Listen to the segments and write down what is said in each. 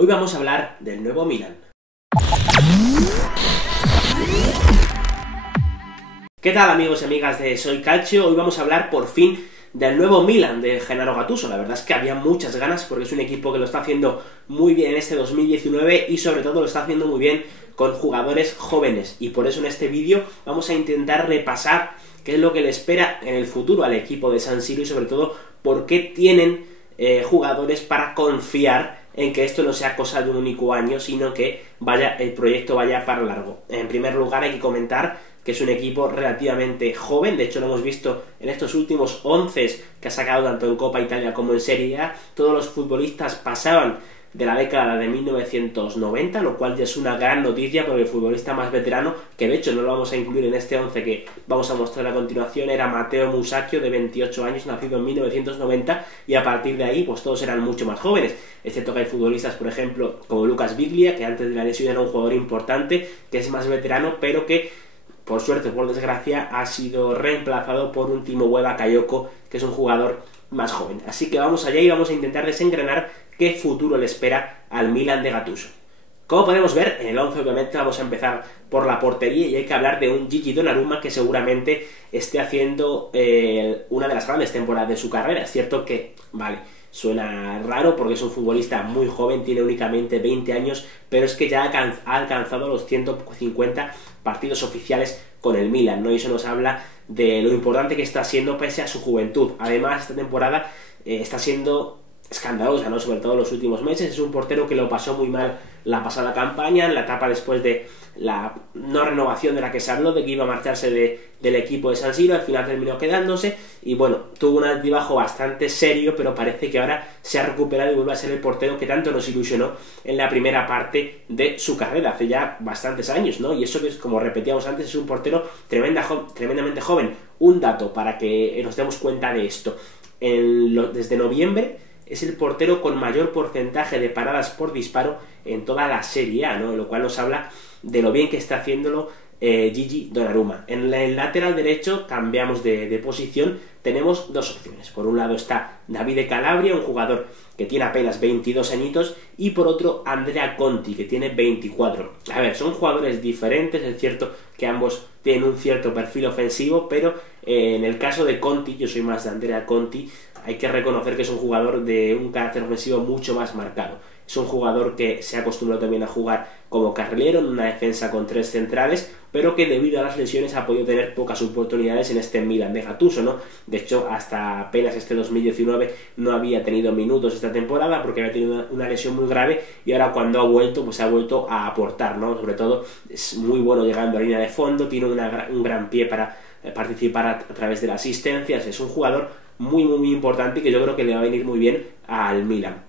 Hoy vamos a hablar del nuevo Milan. ¿Qué tal, amigos y amigas de Soy Calcio? Hoy vamos a hablar por fin del nuevo Milan de Gennaro Gattuso. La verdad es que había muchas ganas porque es un equipo que lo está haciendo muy bien en este 2019 y sobre todo lo está haciendo muy bien con jugadores jóvenes, y por eso en este vídeo vamos a intentar repasar qué es lo que le espera en el futuro al equipo de San Siro y sobre todo por qué tienen jugadores para confiar en que esto no sea cosa de un único año, sino que el proyecto vaya para largo. En primer lugar, hay que comentar que es un equipo relativamente joven. De hecho lo hemos visto en estos últimos 11 que ha sacado tanto en Copa Italia como en Serie A. Todos los futbolistas pasaban de la década de 1990, lo cual ya es una gran noticia, porque el futbolista más veterano, que de hecho no lo vamos a incluir en este 11 que vamos a mostrar a continuación, era Matteo Musacchio, de 28 años, nacido en 1990, y a partir de ahí pues todos eran mucho más jóvenes, excepto que hay futbolistas, por ejemplo, como Lucas Biglia, que antes de la lesión era un jugador importante, que es más veterano, pero que por suerte o por desgracia ha sido reemplazado por un Timo Bakayoko, que es un jugador más joven. Así que vamos allá y vamos a intentar desengranar qué futuro le espera al Milan de Gattuso. Como podemos ver, en el 11 obviamente vamos a empezar por la portería y hay que hablar de un Gigi Donnarumma que seguramente esté haciendo una de las grandes temporadas de su carrera. Es cierto que, suena raro porque es un futbolista muy joven, tiene únicamente 20 años, pero es que ya ha alcanzado los 150 partidos oficiales con el Milan, ¿no? Y eso nos habla de lo importante que está siendo pese a su juventud. Además, esta temporada está siendo escandalosa, ¿no? Sobre todo en los últimos meses. Es un portero que lo pasó muy mal la pasada campaña, en la etapa después de la no renovación de la que se habló, de que iba a marcharse del equipo de San Siro. Al final terminó quedándose y bueno, tuvo un altibajo bastante serio, pero parece que ahora se ha recuperado y vuelve a ser el portero que tanto nos ilusionó en la primera parte de su carrera, hace ya bastantes años, ¿no? Y eso que, como repetíamos antes, es un portero tremendamente joven. Un dato para que nos demos cuenta de esto: desde noviembre es el portero con mayor porcentaje de paradas por disparo en toda la Serie A, ¿no? Lo cual nos habla de lo bien que está haciéndolo Gigi Donnarumma. En el lateral derecho cambiamos de posición, tenemos dos opciones. Por un lado está Davide Calabria, un jugador que tiene apenas 22 añitos, y por otro Andrea Conti, que tiene 24. A ver, son jugadores diferentes, es cierto que ambos tienen un cierto perfil ofensivo, pero en el caso de Conti, yo soy más de Andrea Conti, hay que reconocer que es un jugador de un carácter ofensivo mucho más marcado. Es un jugador que se ha acostumbrado también a jugar como carrilero en una defensa con 3 centrales, pero que debido a las lesiones ha podido tener pocas oportunidades en este Milan de Gattuso, ¿no? De hecho, hasta apenas este 2019 no había tenido minutos esta temporada porque había tenido una lesión muy grave, y ahora cuando ha vuelto, pues ha vuelto a aportar, ¿no? Sobre todo es muy bueno llegando a línea de fondo, tiene un gran pie para participar a través de las asistencias. Es un jugador muy importante y que yo creo que le va a venir muy bien al Milan.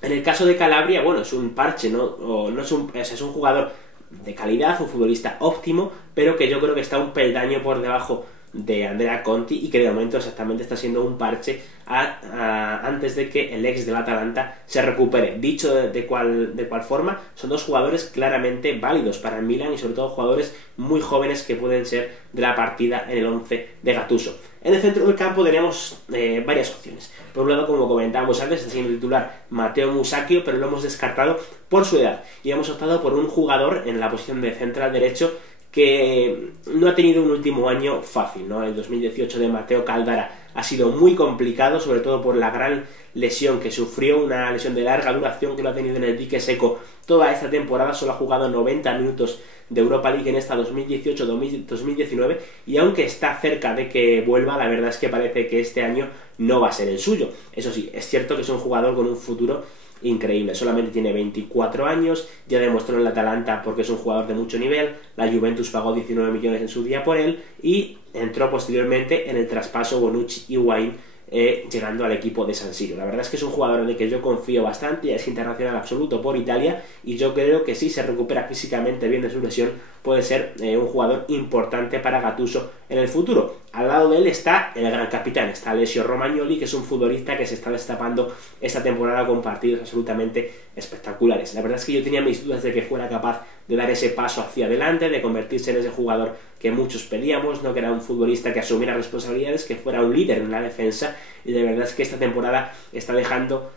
En el caso de Calabria, bueno, es un parche, ¿no? Es un jugador de calidad, un futbolista óptimo, pero que yo creo que está un peldaño por debajo de Andrea Conti y que de momento exactamente está siendo un parche antes de que el ex del Atalanta se recupere. Dicho de cuál forma, son dos jugadores claramente válidos para el Milan y sobre todo jugadores muy jóvenes que pueden ser de la partida en el 11 de Gattuso. En el centro del campo tenemos varias opciones. Por un lado, como comentábamos antes, está siendo titular Matteo Musacchio, pero lo hemos descartado por su edad y hemos optado por un jugador en la posición de central derecho que no ha tenido un último año fácil, ¿no? El 2018 de Matteo Caldara ha sido muy complicado, sobre todo por la gran lesión que sufrió, una lesión de larga duración que lo ha tenido en el dique seco toda esta temporada. Solo ha jugado 90 minutos de Europa League en esta 2018-2019 y aunque está cerca de que vuelva, la verdad es que parece que este año no va a ser el suyo. Eso sí, es cierto que es un jugador con un futuro increíble. Solamente tiene 24 años, ya demostró en el Atalanta porque es un jugador de mucho nivel. La Juventus pagó 19 millones en su día por él y entró posteriormente en el traspaso Bonucci-Higuaín, llegando al equipo de San Siro. La verdad es que es un jugador en el que yo confío bastante, es internacional absoluto por Italia y yo creo que si se recupera físicamente bien de su lesión puede ser un jugador importante para Gattuso en el futuro. Al lado de él está el gran capitán, está Alessio Romagnoli, que es un futbolista que se está destapando esta temporada con partidos absolutamente espectaculares. La verdad es que yo tenía mis dudas de que fuera capaz de dar ese paso hacia adelante, de convertirse en ese jugador que muchos pedíamos, ¿no? Que era un futbolista que asumiera responsabilidades, que fuera un líder en la defensa, y de verdad es que esta temporada está dejando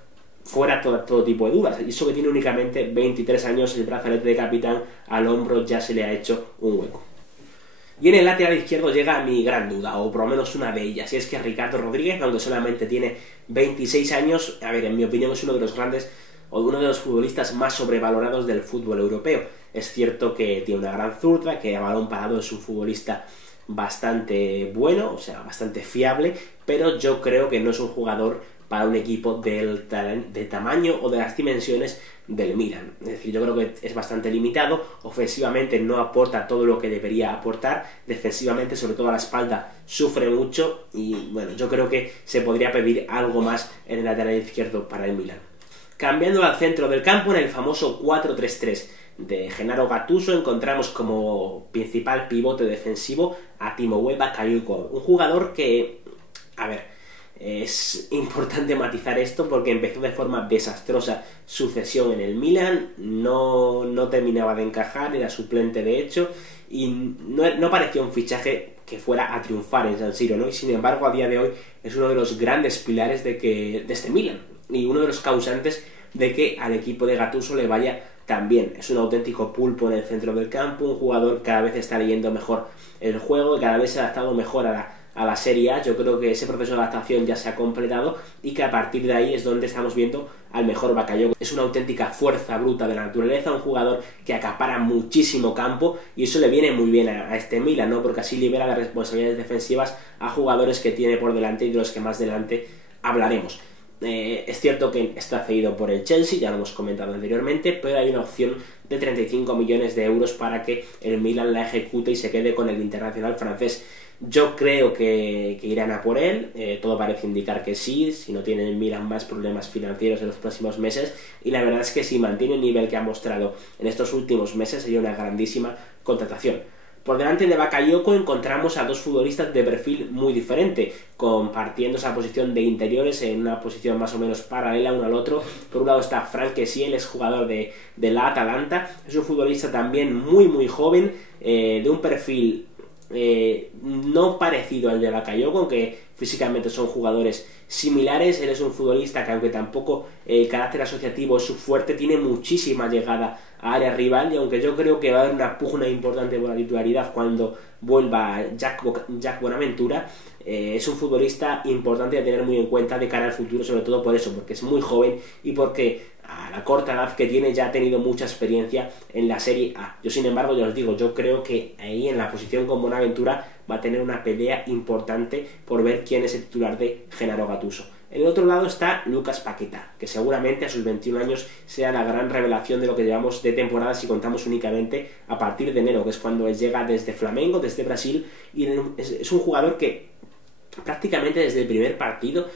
fuera todo tipo de dudas. Y eso que tiene únicamente 23 años, el brazalete de capitán al hombro ya se le ha hecho un hueco. Y en el lateral izquierdo llega mi gran duda, o por lo menos una de ellas, y es que Ricardo Rodríguez, aunque solamente tiene 26 años, a ver, en mi opinión es uno de los grandes, o uno de los futbolistas más sobrevalorados del fútbol europeo. Es cierto que tiene una gran zurda, que a balón parado es un futbolista bastante bueno, o sea, bastante fiable, pero yo creo que no es un jugador para un equipo del tamaño o de las dimensiones del Milan. Es decir, yo creo que es bastante limitado, ofensivamente no aporta todo lo que debería aportar, defensivamente, sobre todo a la espalda, sufre mucho y bueno, yo creo que se podría pedir algo más en el lateral izquierdo para el Milan. Cambiando al centro del campo, en el famoso 4-3-3 de Gennaro Gattuso, encontramos como principal pivote defensivo a Timothée Bakayoko, un jugador que, a ver, es importante matizar esto porque empezó de forma desastrosa su cesión en el Milan, no terminaba de encajar, era suplente de hecho, y no parecía un fichaje que fuera a triunfar en San Siro, ¿no? Y sin embargo a día de hoy es uno de los grandes pilares de este Milan, y uno de los causantes de que al equipo de Gattuso le vaya tan bien. Es un auténtico pulpo en el centro del campo, un jugador que cada vez está leyendo mejor el juego y cada vez se ha adaptado mejor a la Serie A. Yo creo que ese proceso de adaptación ya se ha completado y que a partir de ahí es donde estamos viendo al mejor Bakayoko. Es una auténtica fuerza bruta de la naturaleza, un jugador que acapara muchísimo campo y eso le viene muy bien a este Milan, ¿no? Porque así libera las responsabilidades defensivas a jugadores que tiene por delante y de los que más delante hablaremos. Es cierto que está cedido por el Chelsea, ya lo hemos comentado anteriormente, pero hay una opción de 35 millones de euros para que el Milan la ejecute y se quede con el internacional francés. Yo creo que irán a por él, todo parece indicar que sí, si no tiene el Milan más problemas financieros en los próximos meses, y la verdad es que si mantiene el nivel que ha mostrado en estos últimos meses sería una grandísima contratación. Por delante de Bakayoko encontramos a dos futbolistas de perfil muy diferente, compartiendo esa posición de interiores en una posición más o menos paralela uno al otro. Por un lado está Franck Kessié, el exjugador de la Atalanta, es un futbolista también muy joven, de un perfil no parecido al de Bakayoko, aunque físicamente son jugadores similares. Él es un futbolista que, aunque tampoco el carácter asociativo es su fuerte, tiene muchísima llegada a área rival, y aunque yo creo que va a haber una pugna importante por la titularidad cuando vuelva Jack Bonaventura, es un futbolista importante a tener muy en cuenta de cara al futuro, sobre todo por eso, porque es muy joven y porque a la corta edad que tiene ya ha tenido mucha experiencia en la Serie A. Yo, sin embargo, ya os digo, yo creo que ahí en la posición con Bonaventura va a tener una pelea importante por ver quién es el titular de Gennaro Gattuso. En el otro lado está Lucas Paquetá, que seguramente a sus 21 años sea la gran revelación de lo que llevamos de temporada si contamos únicamente a partir de enero, que es cuando él llega desde Flamengo, desde Brasil, y es un jugador que prácticamente desde el primer partido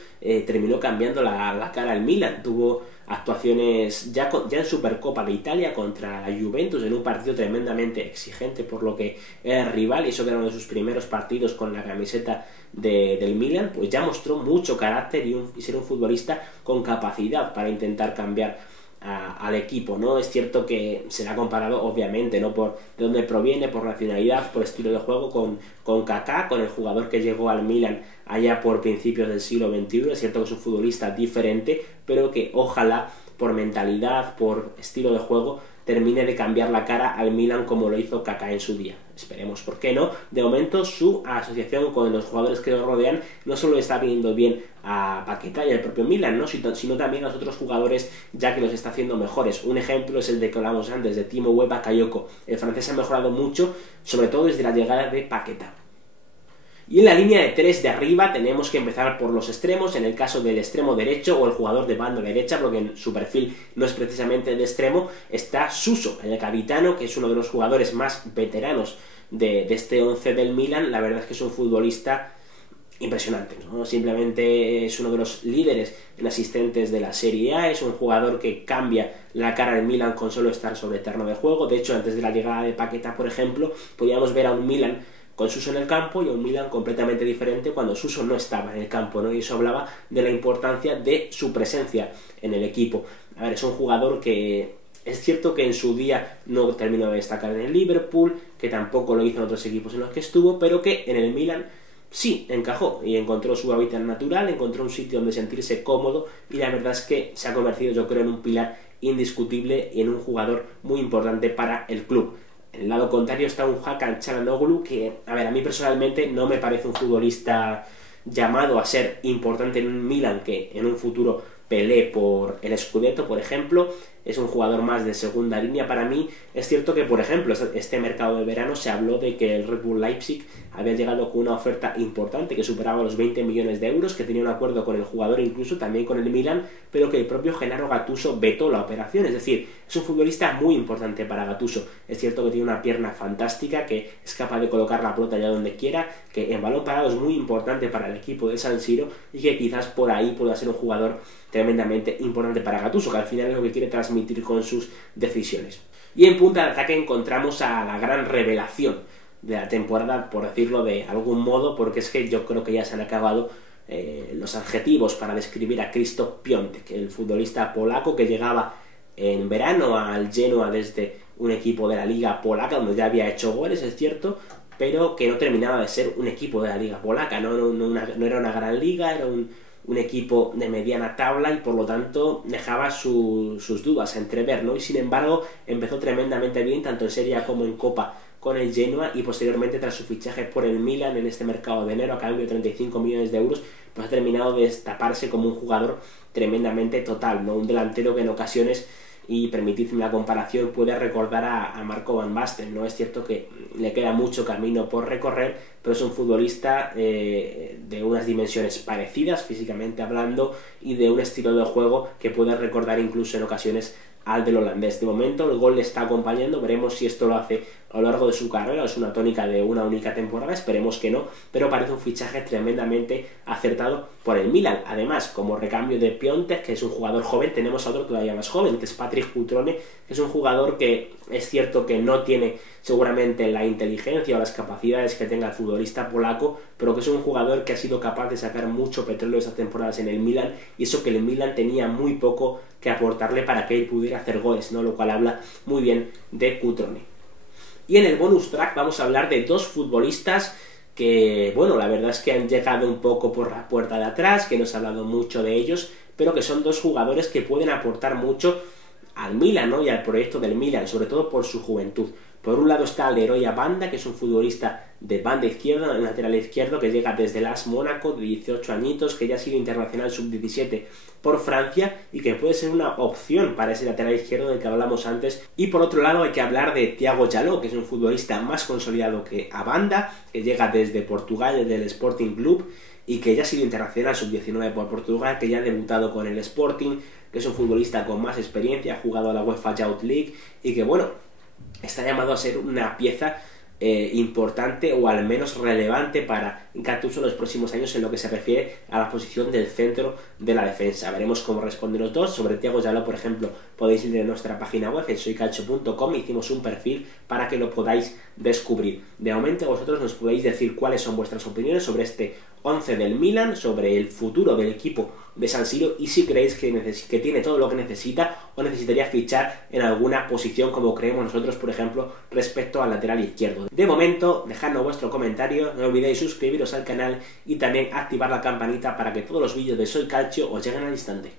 terminó cambiando la cara al Milan. Tuvo actuaciones ya en Supercopa de Italia contra la Juventus en un partido tremendamente exigente por lo que era rival, y eso que era uno de sus primeros partidos con la camiseta del Milan, pues ya mostró mucho carácter y ser un futbolista con capacidad para intentar cambiar al equipo, ¿no? Es cierto que se le ha comparado, obviamente, ¿no?, por de dónde proviene, por nacionalidad, por estilo de juego, con Kaká, con el jugador que llegó al Milan allá por principios del siglo XXI. Es cierto que es un futbolista diferente, pero que ojalá por mentalidad, por estilo de juego, termine de cambiar la cara al Milan como lo hizo Kaká en su día. Esperemos, ¿por qué no? De momento su asociación con los jugadores que lo rodean no solo está viniendo bien a Paquetá y al propio Milan, ¿no?, sino también a los otros jugadores, ya que los está haciendo mejores. Un ejemplo es el de que hablamos antes, de Timothée Bakayoko. El francés ha mejorado mucho, sobre todo desde la llegada de Paquetá. Y en la línea de 3 de arriba tenemos que empezar por los extremos. En el caso del extremo derecho o el jugador de banda derecha, porque en su perfil no es precisamente de extremo, está Suso, el capitano, que es uno de los jugadores más veteranos de este 11 del Milan. La verdad es que es un futbolista impresionante, ¿no? Simplemente es uno de los líderes en asistentes de la Serie A, es un jugador que cambia la cara del Milan con solo estar sobre el terreno de juego. De hecho, antes de la llegada de Paquetá, por ejemplo, podíamos ver a un Milan con Suso en el campo y a un Milan completamente diferente cuando Suso no estaba en el campo, ¿no? Y eso hablaba de la importancia de su presencia en el equipo. A ver, es un jugador que es cierto que en su día no terminó de destacar en el Liverpool, que tampoco lo hizo en otros equipos en los que estuvo, pero que en el Milan sí, encajó y encontró su hábitat natural, encontró un sitio donde sentirse cómodo y la verdad es que se ha convertido, yo creo, en un pilar indiscutible y en un jugador muy importante para el club. En el lado contrario está un Hakan Çalhanoğlu que, a ver, a mí personalmente no me parece un futbolista llamado a ser importante en un Milan que en un futuro pelee por el Scudetto, por ejemplo. Es un jugador más de segunda línea para mí. Es cierto que, por ejemplo, este mercado de verano se habló de que el Red Bull Leipzig había llegado con una oferta importante que superaba los 20 millones de euros, que tenía un acuerdo con el jugador, incluso también con el Milan, pero que el propio Gennaro Gattuso vetó la operación. Es decir, es un futbolista muy importante para Gattuso. Es cierto que tiene una pierna fantástica, que es capaz de colocar la pelota allá donde quiera, que en balón parado es muy importante para el equipo de San Siro y que quizás por ahí pueda ser un jugador tremendamente importante para Gattuso, que al final es lo que quiere transmitir con sus decisiones. Y en punta de ataque encontramos a la gran revelación de la temporada, por decirlo de algún modo, porque es que yo creo que ya se han acabado los adjetivos para describir a Krzysztof Piątek, el futbolista polaco que llegaba en verano al Genoa desde un equipo de la liga polaca, donde ya había hecho goles, es cierto, pero que no terminaba de ser un equipo de la liga polaca, no era una gran liga, era un equipo de mediana tabla y por lo tanto dejaba sus dudas a entrever, ¿no? Y sin embargo empezó tremendamente bien tanto en Serie A como en Copa con el Genoa y posteriormente tras su fichaje por el Milan en este mercado de enero a cambio de 35 millones de euros pues ha terminado de destaparse como un jugador tremendamente total, ¿no? Un delantero que en ocasiones, y permitidme la comparación, puede recordar a Marco Van Basten, ¿no? Es cierto que le queda mucho camino por recorrer, pero es un futbolista de unas dimensiones parecidas, físicamente hablando, y de un estilo de juego que puede recordar incluso en ocasiones al del holandés. De momento el gol le está acompañando, veremos si esto lo hace a lo largo de su carrera, es una tónica de una única temporada, esperemos que no, pero parece un fichaje tremendamente acertado por el Milan. Además, como recambio de Piątek, que es un jugador joven, tenemos a otro todavía más joven, que es Patrick Cutrone, que es un jugador que es cierto que no tiene seguramente la inteligencia o las capacidades que tenga el futbolista polaco, pero que es un jugador que ha sido capaz de sacar mucho petróleo estas temporadas en el Milan, y eso que el Milan tenía muy poco que aportarle para que él pudiera hacer goles, ¿no? Lo cual habla muy bien de Cutrone. Y en el bonus track vamos a hablar de dos futbolistas que, bueno, la verdad es que han llegado un poco por la puerta de atrás, que no se ha hablado mucho de ellos, pero que son dos jugadores que pueden aportar mucho al Milan, ¿no? Y al proyecto del Milan, sobre todo por su juventud. Por un lado está Leroy Banda, que es un futbolista de banda izquierda, de lateral izquierdo, que llega desde el AS Mónaco, de 18 añitos, que ya ha sido internacional sub-17 por Francia y que puede ser una opción para ese lateral izquierdo del que hablamos antes. Y por otro lado hay que hablar de Thiago Djaló, que es un futbolista más consolidado que Banda, que llega desde Portugal, desde el Sporting Club, y que ya ha sido internacional sub-19 por Portugal, que ya ha debutado con el Sporting, que es un futbolista con más experiencia, ha jugado a la UEFA Youth League y que, bueno, está llamado a ser una pieza importante o al menos relevante para Gattuso en los próximos años en lo que se refiere a la posición del centro de la defensa. Veremos cómo responden los dos. Sobre Thiago Djaló, por ejemplo, podéis ir a nuestra página web en soycalcio.com, hicimos un perfil para que lo podáis descubrir. De momento vosotros nos podéis decir cuáles son vuestras opiniones sobre este 11 del Milan, sobre el futuro del equipo de San Siro y si creéis que tiene todo lo que necesita o necesitaría fichar en alguna posición como creemos nosotros, por ejemplo, respecto al lateral izquierdo. De momento, dejadnos vuestro comentario, no olvidéis suscribiros al canal y también activar la campanita para que todos los vídeos de Soy Calcio os lleguen al instante.